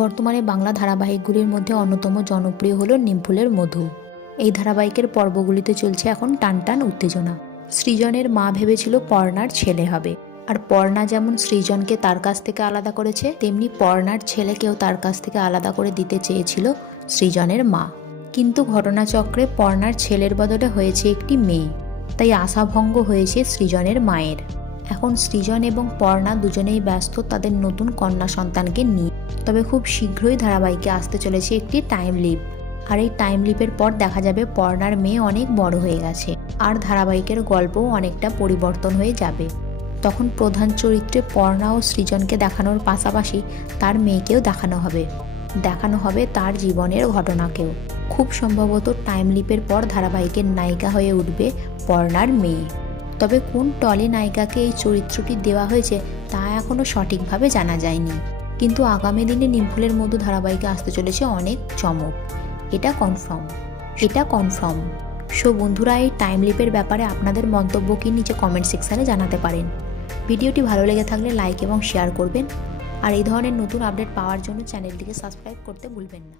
বর্তমানে বাংলা ধারাবাহিকগুলির মধ্যে অন্যতম জনপ্রিয় হলো নিমফুলের মধু। এই ধারাবাহিকের পর্বগুলিতে চলছে এখন টানটান উত্তেজনা। সৃজনের মা ভেবেছিল পর্ণার ছেলে হবে, আর পর্ণা যেমন সৃজনকে তার কাছ থেকে আলাদা করেছে, তেমনি পর্ণার ছেলেকেও তার কাছ থেকে আলাদা করে দিতে চেয়েছিল সৃজনের মা। কিন্তু ঘটনাচক্রে পর্ণার ছেলের বদলে হয়েছে একটি মেয়ে, তাই আশাভঙ্গ হয়েছে সৃজনের মায়ের। এখন সৃজন এবং পর্ণা দুজনেই ব্যস্ত তাদের নতুন কন্যা সন্তানকে নিয়ে। তবে খুব শীঘ্রই ধারাবাহিকে আসতে চলেছে একটি টাইম লিপ, আর এই টাইম লিপের পর দেখা যাবে পর্ণার মেয়ে অনেক বড় হয়ে গেছে, আর ধারাবাহিকের গল্পও অনেকটা পরিবর্তন হয়ে যাবে। তখন প্রধান চরিত্রে পর্ণা ও সৃজনকে দেখানোর পাশাপাশি তার মেয়েকেও দেখানো হবে তার জীবনের ঘটনাকেও। খুব সম্ভবত টাইম লিপের পর ধারাবাহিকের নায়িকা হয়ে উঠবে পর্ণার মেয়ে। তবে কোন টলে নায়িকাকে এই চরিত্রটি দেওয়া হয়েছে তা এখনও সঠিকভাবে জানা যায়নি। কিন্তু আগামী দিনে নিমফুলের মধু ধারাবাহিকে আসতে চলেছে অনেক চমক, এটা কনফার্ম। সো বন্ধুরা, এই টাইম লিপের ব্যাপারে আপনাদের মন্তব্য কি নিচে কমেন্ট সেকশানে জানাতে পারেন। ভিডিওটি ভালো লেগে থাকলে লাইক এবং শেয়ার করবেন, আর এই ধরনের নতুন আপডেট পাওয়ার জন্য চ্যানেলটিকে সাবস্ক্রাইব করতে ভুলবেন না।